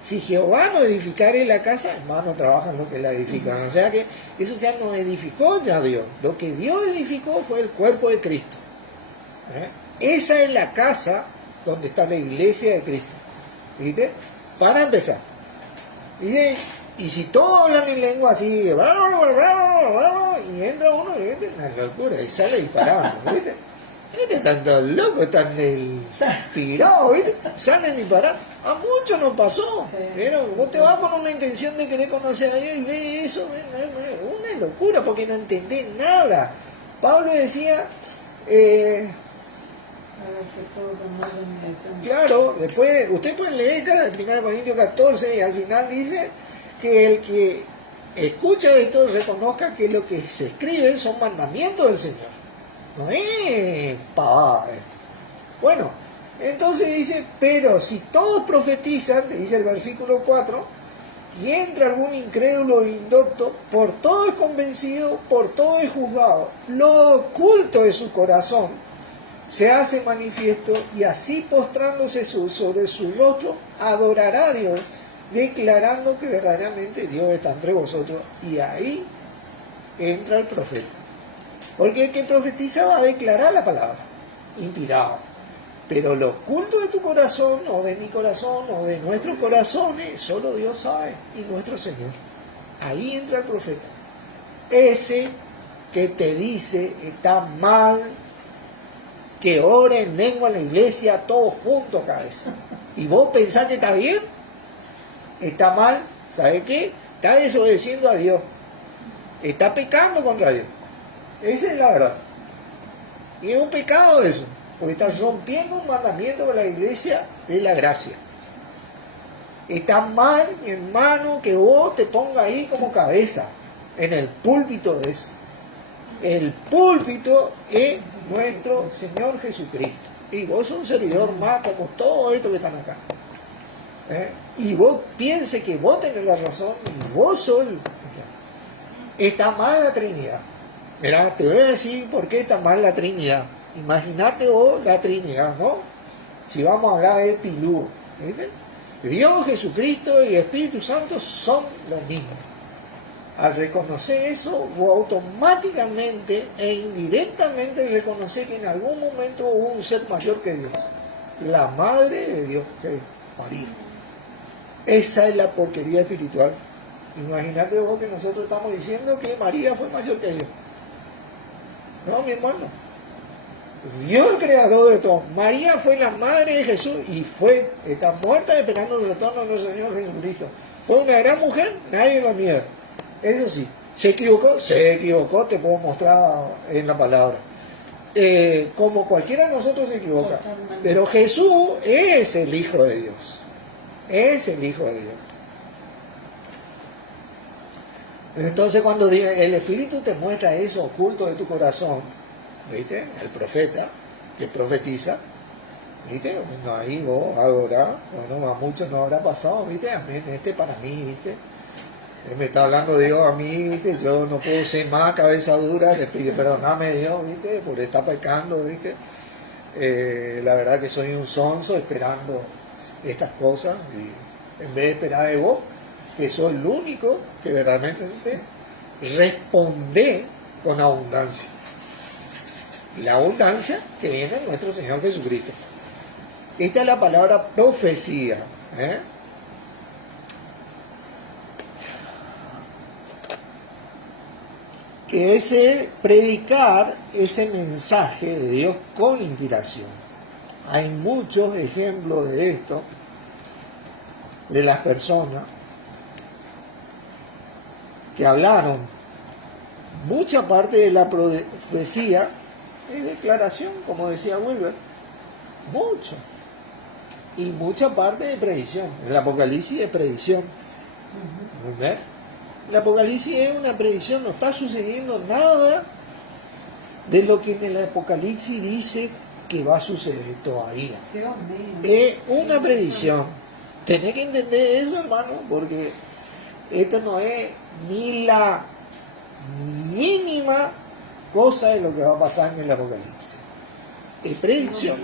si Jehová no edificare la casa, hermano, trabajan lo que la edifican. O sea que eso ya no edificó ya Dios. Lo que Dios edificó fue el cuerpo de Cristo. Esa es la casa donde está la iglesia de Cristo. ¿Viste? Para empezar. Y si todos hablan en lengua así, y y entra uno y es una locura, y sale disparando, ¿viste? ¿Viste? Tantos locos, están tirados, ¿viste? Salen disparando. A muchos nos pasó. Sí. Pero vos te vas con una intención de querer conocer a Dios y ves eso, una locura, porque no entendés nada. Pablo decía, Hágase todo con orden y deseo. claro, después, usted puede leer acá el 1 Corintios 14 y al final dice que el que escucha esto reconozca que lo que se escribe son mandamientos del Señor. No es pavada esto. Bueno, entonces dice, pero si todos profetizan, dice el versículo 4, y entra algún incrédulo e indocto, por todo es convencido, por todo es juzgado. Lo oculto de su corazón se hace manifiesto, y así postrándose sobre su rostro, adorará a Dios, declarando que verdaderamente Dios está entre vosotros. Y ahí entra el profeta. Porque el que profetiza va a declarar la palabra, inspirado. Pero lo oculto de tu corazón, o de mi corazón, o de nuestros corazones, solo Dios sabe, y nuestro Señor. Ahí entra el profeta. Ese que te dice, está mal, que ore en lengua en la iglesia, todos juntos cada vez. Y vos pensás que está bien, está mal, ¿sabe qué? Está desobedeciendo a Dios. Está pecando contra Dios. Esa es la verdad. Y es un pecado eso, porque estás rompiendo un mandamiento de la iglesia de la gracia. Está mal, mi hermano, que vos te pongas ahí como cabeza, en el púlpito de eso. El púlpito es nuestro Señor Jesucristo. Y vos sos un servidor más como todos estos que están acá. Y vos pienses que vos tenés la razón, y vos sos el... Está mal la Trinidad. Mirá, te voy a decir por qué está mal la Trinidad. Imagínate vos la Trinidad, ¿no? Si vamos a hablar de Pilú, ¿viste? Dios, Jesucristo y Espíritu Santo son los mismos. Al reconocer eso, vos automáticamente e indirectamente reconocer que en algún momento hubo un ser mayor que Dios. La madre de Dios, que es María. Esa es la porquería espiritual. Imagínate vos que nosotros estamos diciendo que María fue mayor que Dios. No, mi hermano. Dios el creador de todo. María fue la madre de Jesús y está muerta esperando el retorno de nuestro Señor Jesucristo. Fue una gran mujer, nadie lo niega. Eso sí, se equivocó, te puedo mostrar en la palabra. Como cualquiera de nosotros se equivoca. Pero Jesús es el Hijo de Dios. Es el Hijo de Dios. Entonces cuando el Espíritu te muestra eso oculto de tu corazón, ¿viste? El profeta que profetiza, ¿viste? Bueno, ahí vos adorás, bueno, a muchos no habrá pasado, ¿viste? Amén, para mí, ¿viste? Me está hablando Dios a mí, ¿viste? Yo no puedo ser más cabeza dura, le pido perdoname Dios, ¿viste? Por estar pecando, ¿viste? La verdad que soy un sonso esperando estas cosas, y en vez de esperar de vos, que soy el único que verdaderamente responde con abundancia. La abundancia que viene de nuestro Señor Jesucristo. Esta es la palabra profecía. Que es predicar ese mensaje de Dios con inspiración. Hay muchos ejemplos de esto, de las personas que hablaron. Mucha parte de la profecía es declaración, como decía Wilber, mucho. Y mucha parte de predicción. El Apocalipsis es predicción. ¿Entendés? El Apocalipsis es una predicción, no está sucediendo nada de lo que en el Apocalipsis dice que va a suceder todavía. Dios mío. Es una predicción. Tenés que entender eso, hermano, porque esto no es ni la mínima cosa de lo que va a pasar en el Apocalipsis. Es predicción.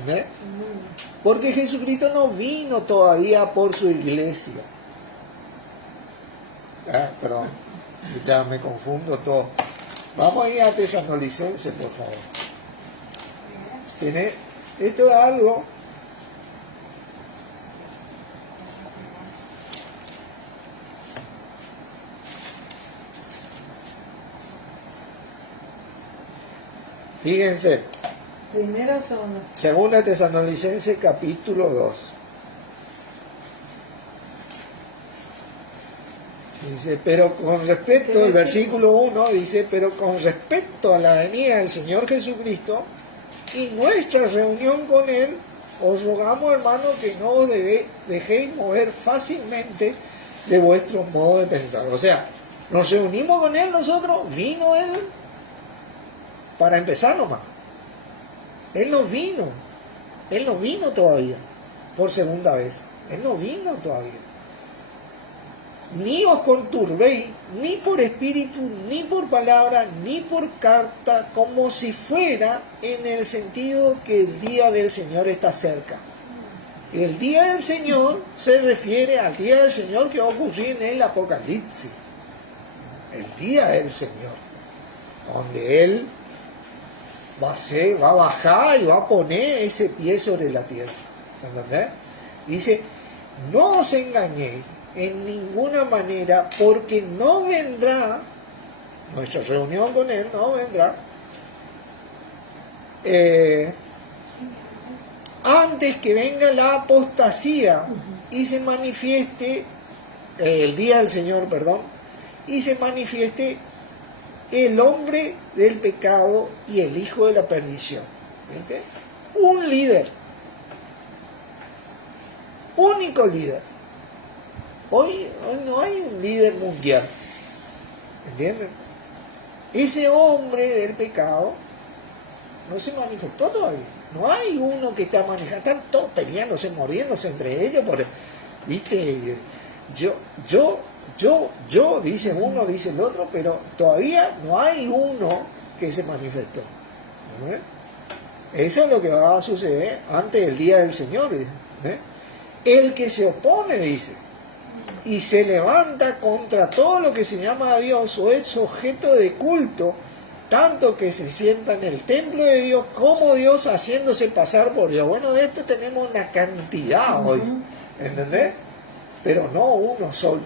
¿Entendés? Porque Jesucristo no vino todavía por su iglesia. Perdón, ya me confundo todo. Vamos a ir a Tesalonicenses, por favor. Esto es algo Fíjense, ¿Primera o segunda? Segunda Tesalonicenses capítulo 2. Dice, pero con respecto, el versículo 1 dice, pero con respecto a la venida del Señor Jesucristo y nuestra reunión con Él, os rogamos, hermanos, que no os dejéis mover fácilmente de vuestro modo de pensar. O sea, nos reunimos con Él nosotros, vino Él, para empezar nomás. Él no vino todavía, por segunda vez. Él no vino todavía. Ni os conturbéis, ni por espíritu, ni por palabra, ni por carta, como si fuera en el sentido que el día del Señor está cerca. El día del Señor se refiere al día del Señor que va a ocurrir en el Apocalipsis. El día del Señor, donde Él va a bajar y va a poner ese pie sobre la tierra. ¿Entendés? Dice, no os engañéis en ninguna manera, porque no vendrá, nuestra reunión con Él no vendrá, antes que venga la apostasía y se manifieste, el día del Señor, perdón, y se manifieste el hombre del pecado y el hijo de la perdición. ¿Viste? Un líder, único líder. Hoy no hay un líder mundial, ¿entienden? Ese hombre del pecado no se manifestó todavía. No hay uno que está manejando, están todos peleándose, muriéndose entre ellos por, ¿viste? Yo, dice uno, dice el otro, pero todavía no hay uno que se manifestó. ¿No? Eso es lo que va a suceder antes del día del Señor. El que se opone, dice, y se levanta contra todo lo que se llama a Dios o es objeto de culto, tanto que se sienta en el templo de Dios como Dios haciéndose pasar por Dios. Bueno, de esto tenemos una cantidad hoy, ¿entendés? Pero no uno solo.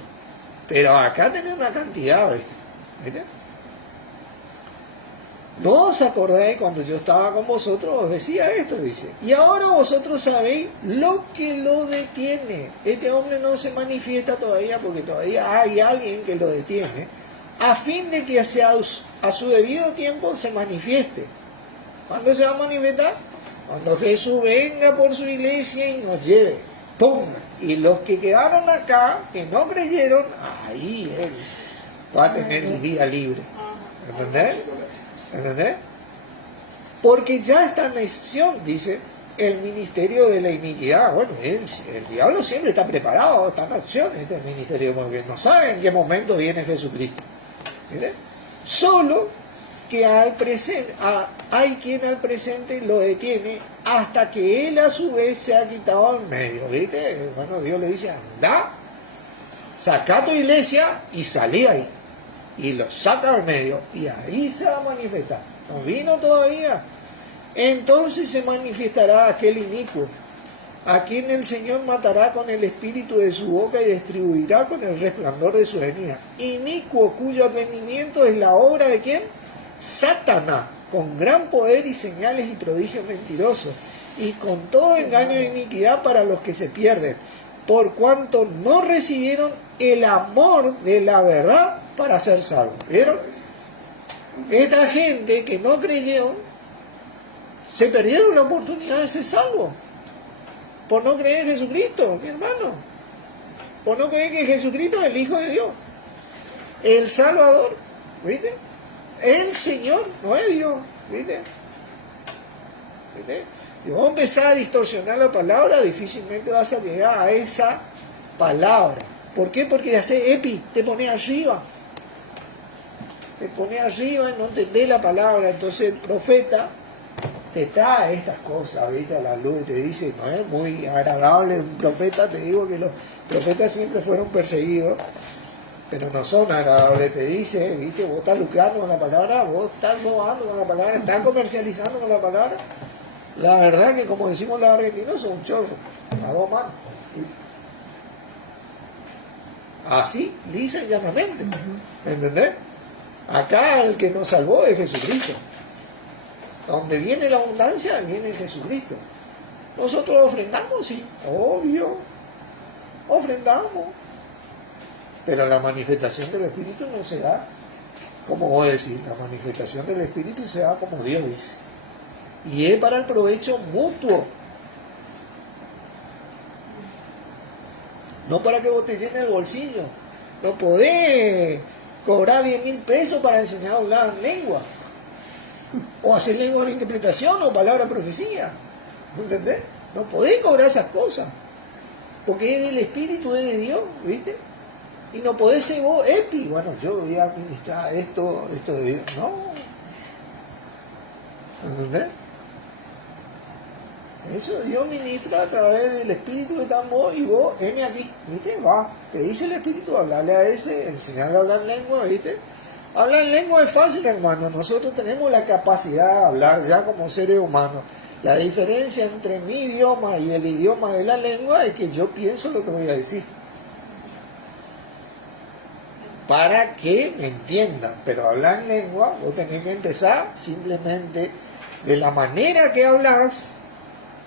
Pero acá tenemos una cantidad, ¿viste? ¿No os acordáis cuando yo estaba con vosotros? Os decía esto, dice. Y ahora vosotros sabéis lo que lo detiene. Este hombre no se manifiesta todavía porque todavía hay alguien que lo detiene, a fin de que a su debido tiempo se manifieste. ¿Cuándo se va a manifestar? Cuando Jesús venga por su iglesia y nos lleve. ¡Pum! Y los que quedaron acá, que no creyeron, ahí Él va a tener vida libre. ¿Entendés? ¿Entendés? Porque ya está en acción, dice, el ministerio de la iniquidad. Bueno, el diablo siempre está preparado, está en acción este ministerio, porque no sabe en qué momento viene Jesucristo. ¿Entendés? Solo que hay quien al presente lo detiene hasta que él a su vez se ha quitado en medio. ¿Viste? Bueno, Dios le dice, anda, saca tu iglesia y salí ahí. Y lo saca al medio y ahí se va a manifestar. No vino todavía. Entonces se manifestará aquel inicuo, a quien el Señor matará con el espíritu de su boca y distribuirá con el resplandor de su venida. Inicuo cuyo advenimiento es la obra de ¿quién? Satanás, con gran poder y señales y prodigios mentirosos, y con todo engaño de iniquidad para los que se pierden, por cuanto no recibieron el amor de la verdad para ser salvos. ¿Vieron? Esta gente que no creyó, se perdieron la oportunidad de ser salvos, por no creer en Jesucristo, mi hermano, por no creer que Jesucristo es el Hijo de Dios, el Salvador, ¿viste? El Señor, no es Dios, ¿viste? ¿Viste? Y vos empezás a distorsionar la palabra, difícilmente vas a llegar a esa palabra. ¿Por qué? Porque hace epi, te pone arriba. Te pone arriba y no entendés la palabra. Entonces el profeta te trae estas cosas, ¿viste? A la luz y te dice, no es muy agradable un profeta. Te digo que los profetas siempre fueron perseguidos, pero no son agradables. Te dice, ¿viste? Vos estás lucrando con la palabra, vos estás robando con la palabra, estás comercializando con la palabra. La verdad que, como decimos los argentinos, son un chorro, a dos manos. Así, lisa y llanamente. ¿Entendés? Acá el que nos salvó es Jesucristo. Donde viene la abundancia, viene Jesucristo. Nosotros ofrendamos, sí, obvio, ofrendamos. Pero la manifestación del Espíritu no se da como vos decís, la manifestación del Espíritu se da como Dios dice. Y es para el provecho mutuo. No para que vos te llenes el bolsillo. No podés cobrar 10.000 pesos para enseñar a hablar en lengua. O hacer lengua de interpretación o palabra profecía. ¿Entendés? No podés cobrar esas cosas. Porque es del Espíritu, es de Dios, ¿viste? Y no podés ser vos, epi, bueno, yo voy a administrar esto de Dios. No. ¿Entendés? Eso Dios ministra a través del Espíritu que está en vos y vos, heme aquí, ¿viste? Va, te dice el Espíritu, hablarle a ese, enseñarle a hablar en lengua, ¿viste? Hablar en lengua es fácil, hermano. Nosotros tenemos la capacidad de hablar ya como seres humanos. La diferencia entre mi idioma y el idioma de la lengua es que yo pienso lo que voy a decir. Para que me entiendan. Pero hablar en lengua, vos tenés que empezar simplemente de la manera que hablas,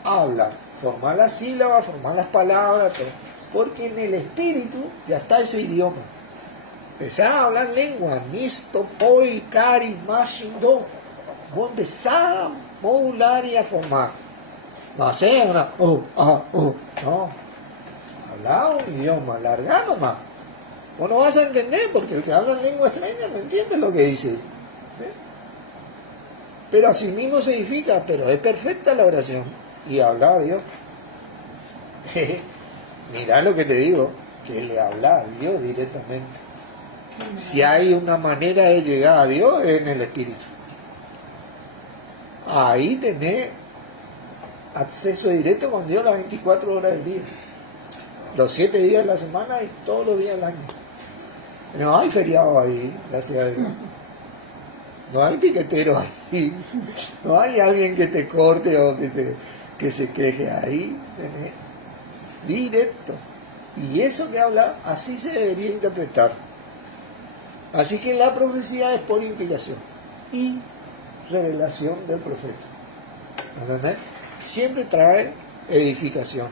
hablar. Formar las sílabas, formar las palabras, todo. Porque en el espíritu ya está ese idioma. Empezar a hablar lengua, nisto, poi, cari, mashindo. Vos empezás a modular y a formar. No hacer una, no. Hablar un idioma, largar nomás. Vos no vas a entender, porque el que habla en lengua extraña no entiende lo que dice. Pero así mismo se edifica, pero es perfecta la oración. Y habla a Dios. Mirá lo que te digo, que le habla a Dios directamente. Si hay una manera de llegar a Dios, es en el Espíritu. Ahí tenés acceso directo con Dios las 24 horas del día. Los 7 días de la semana y todos los días del año. No hay feriado ahí, gracias a Dios. No hay piquetero ahí. No hay alguien que te corte o que se queje. Ahí tenés directo. Y eso que habla, así se debería interpretar. Así que la profecía es por inspiración y revelación del profeta. ¿Entendés? Siempre trae edificación.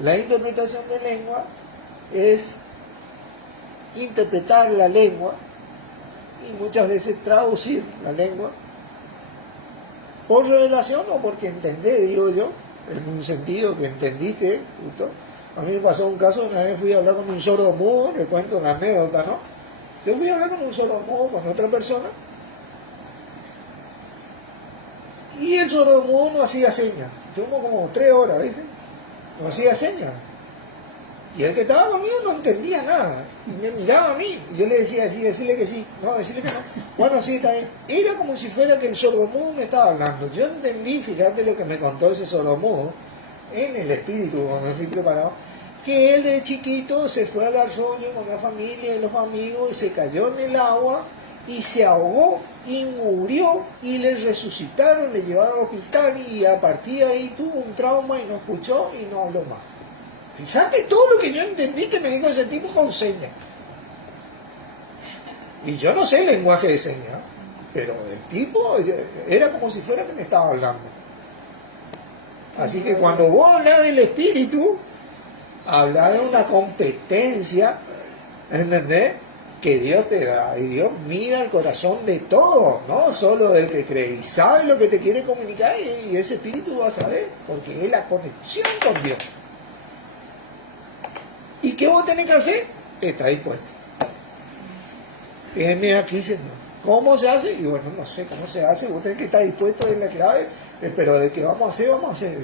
La interpretación de lengua es interpretar la lengua y muchas veces traducir la lengua por revelación o porque entendés, digo yo, en un sentido que entendiste. Justo. A mí me pasó un caso, una vez fui a hablar con un sordo mudo, le cuento una anécdota, ¿no? Yo fui a hablar con un sordo mudo, con otra persona, y el sordo mudo no hacía señas. Tuvimos como 3 horas, ¿viste? No hacía señas. Y el que estaba conmigo no entendía nada. Y me miraba a mí. Y yo le decía así, decirle que sí. No, decirle que no. Bueno, sí, está bien. Era como si fuera que el sordomudo me estaba hablando. Yo entendí, fíjate lo que me contó ese sordomudo, en el espíritu, cuando me fui preparado, que él de chiquito se fue al arroyo con la familia y los amigos y se cayó en el agua y se ahogó y murió y le resucitaron, le llevaron al hospital y a partir de ahí tuvo un trauma y no escuchó y no habló más. Fíjate todo lo que yo entendí que me dijo ese tipo con señas. Y yo no sé el lenguaje de señas, pero el tipo era como si fuera que me estaba hablando. Así que cuando vos hablas del espíritu, hablas de una competencia, ¿entendés? Que Dios te da. Y Dios mira el corazón de todos, no solo del que cree. Y sabe lo que te quiere comunicar y ese espíritu va a saber, porque es la conexión con Dios. ¿Y qué vos tenés que hacer? Está dispuesto. Fíjenme aquí, Señor. ¿Cómo se hace? Y bueno, no sé cómo se hace. Vos tenés que estar dispuesto en la clave. Pero de que vamos a hacer, vamos a hacer.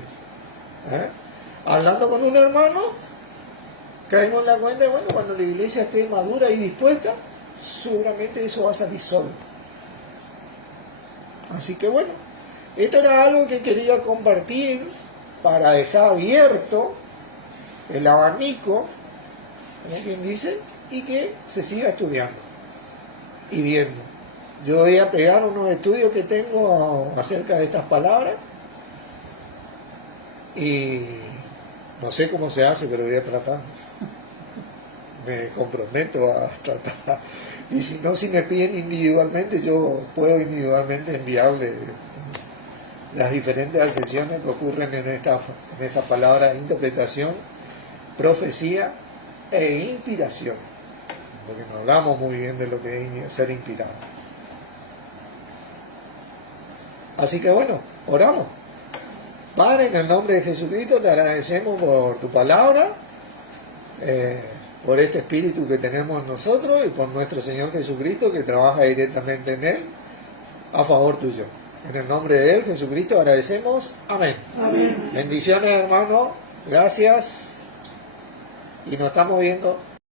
Hablando con un hermano, caemos en la cuenta de, bueno, cuando la iglesia esté madura y dispuesta, seguramente eso va a salir solo. Así que bueno, esto era algo que quería compartir para dejar abierto el abanico, como quien dice, y que se siga estudiando y viendo. Yo voy a pegar unos estudios que tengo acerca de estas palabras y no sé cómo se hace, pero voy a tratar. Me comprometo a tratar. Y si no, si me piden individualmente, yo puedo individualmente enviarle las diferentes acepciones que ocurren en esta palabra: interpretación, profecía e inspiración, porque no hablamos muy bien de lo que es ser inspirado. Así que bueno, oramos. Padre, en el nombre de Jesucristo te agradecemos por tu palabra, por este espíritu que tenemos nosotros y por nuestro Señor Jesucristo que trabaja directamente en él a favor tuyo. En el nombre de él, Jesucristo, agradecemos. Amén. Amén. Bendiciones, hermano. Gracias. Y nos estamos viendo.